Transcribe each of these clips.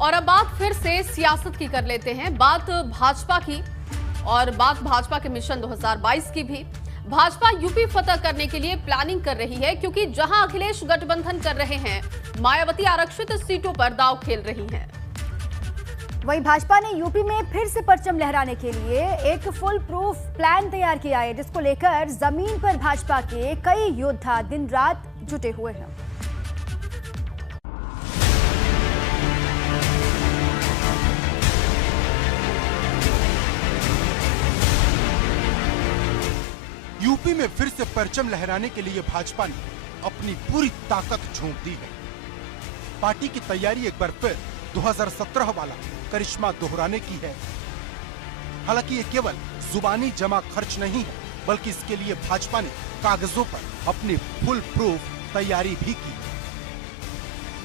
और अब बात फिर से सियासत की कर लेते हैं, बात भाजपा की और बात भाजपा के मिशन 2022 की भी। भाजपा यूपी फतह करने के लिए प्लानिंग कर रही है, क्योंकि जहां अखिलेश गठबंधन कर रहे हैं, मायावती आरक्षित सीटों पर दांव खेल रही हैं। वहीं भाजपा ने यूपी में फिर से परचम लहराने के लिए एक फुल प्रूफ प्लान तैयार किया है, जिसको लेकर जमीन पर भाजपा के कई योद्धा दिन रात जुटे हुए हैं। यूपी में फिर से परचम लहराने के लिए भाजपा ने अपनी पूरी ताकत झोंक दी है। पार्टी की तैयारी एक बार फिर 2017 वाला करिश्मा दोहराने की है। हालांकि ये केवल जुबानी जमा खर्च नहीं है, बल्कि इसके लिए भाजपा ने कागजों पर अपनी फुल प्रूफ तैयारी भी की,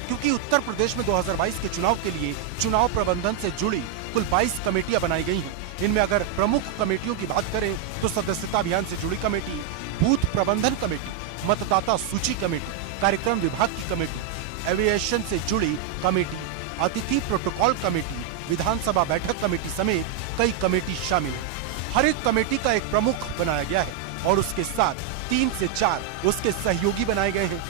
क्योंकि उत्तर प्रदेश में 2022 के चुनाव के लिए चुनाव प्रबंधन से जुड़ी कुल 22 कमेटियां बनाई गई हैं। इनमें अगर प्रमुख कमेटियों की बात करें तो सदस्यता अभियान से जुड़ी कमेटी, बूथ प्रबंधन कमेटी, मतदाता सूची कमेटी, कार्यक्रम विभाग की कमेटी, एविएशन से जुड़ी कमेटी, अतिथि प्रोटोकॉल कमेटी, विधानसभा बैठक कमेटी समेत कई कमेटी शामिल है। हर एक कमेटी का एक प्रमुख बनाया गया है और उसके साथ 3 से 4 उसके सहयोगी बनाए गए हैं।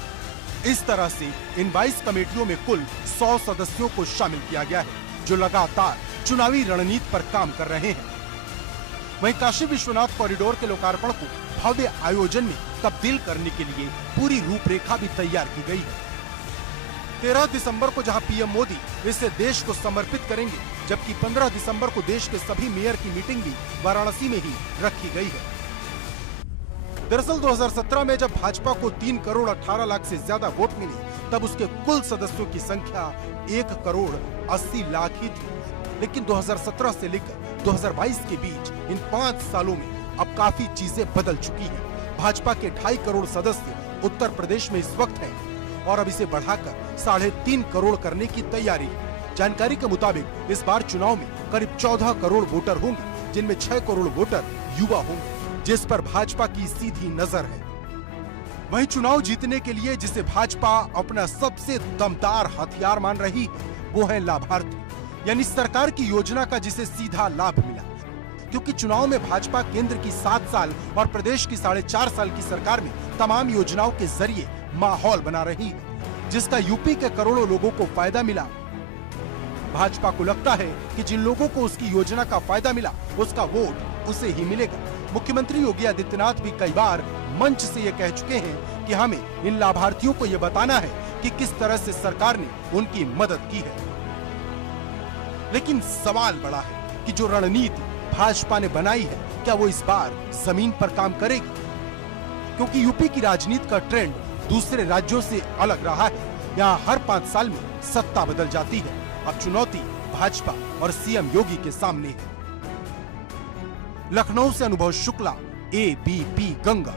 इस तरह से इन 22 कमेटियों में कुल 100 सदस्यों को शामिल किया गया है, जो लगातार चुनावी रणनीति पर काम कर रहे हैं। वहीं काशी विश्वनाथ कॉरिडोर के लोकार्पण को भव्य आयोजन में तब्दील करने के लिए पूरी रूपरेखा भी तैयार की गई है। 13 दिसंबर को जहां पीएम मोदी इसे देश को समर्पित करेंगे, जबकि 15 दिसंबर को देश के सभी मेयर की मीटिंग भी वाराणसी में ही रखी गई है। दरअसल 2017 में जब भाजपा को 3 करोड़ 18 लाख से ज्यादा वोट मिले, तब उसके कुल सदस्यों की संख्या 1 करोड़ 80 लाख ही थी। लेकिन 2017 से लेकर 2022 के बीच इन 5 सालों में अब काफी चीजें बदल चुकी हैं। भाजपा के 2.5 करोड़ सदस्य उत्तर प्रदेश में इस वक्त हैं और अब इसे बढ़ाकर 3.5 करोड़ करने की तैयारी है। जानकारी के मुताबिक इस बार चुनाव में करीब 14 करोड़ वोटर होंगे, जिनमें 6 करोड़ वोटर युवा होंगे, जिस पर भाजपा की सीधी नजर है। वहीं चुनाव जीतने के लिए जिसे भाजपा अपना सबसे दमदार हथियार मान रही है, वो है लाभार्थी, यानी सरकार की योजना का जिसे सीधा लाभ मिला। क्योंकि चुनाव में भाजपा केंद्र की 7 साल और प्रदेश की 4.5 साल की सरकार में तमाम योजनाओं के जरिए माहौल बना रही है, जिसका यूपी के करोड़ों लोगों को फायदा मिला। भाजपा को लगता है कि जिन लोगों को उसकी योजना का फायदा मिला, उसका वोट उसे ही मिलेगा। मुख्यमंत्री योगी आदित्यनाथ भी कई बार मंच से ये कह चुके हैं कि हमें इन लाभार्थियों को ये बताना है कि किस तरह से सरकार ने उनकी मदद की है। लेकिन सवाल बड़ा है कि जो रणनीति भाजपा ने बनाई है, क्या वो इस बार जमीन पर काम करेगी? क्योंकि यूपी की राजनीति का ट्रेंड दूसरे राज्यों से अलग रहा है। यहाँ हर 5 साल में सत्ता बदल जाती है। अब चुनौती भाजपा और सीएम योगी के सामने है। लखनऊ से अनुभव शुक्ला, ABP गंगा।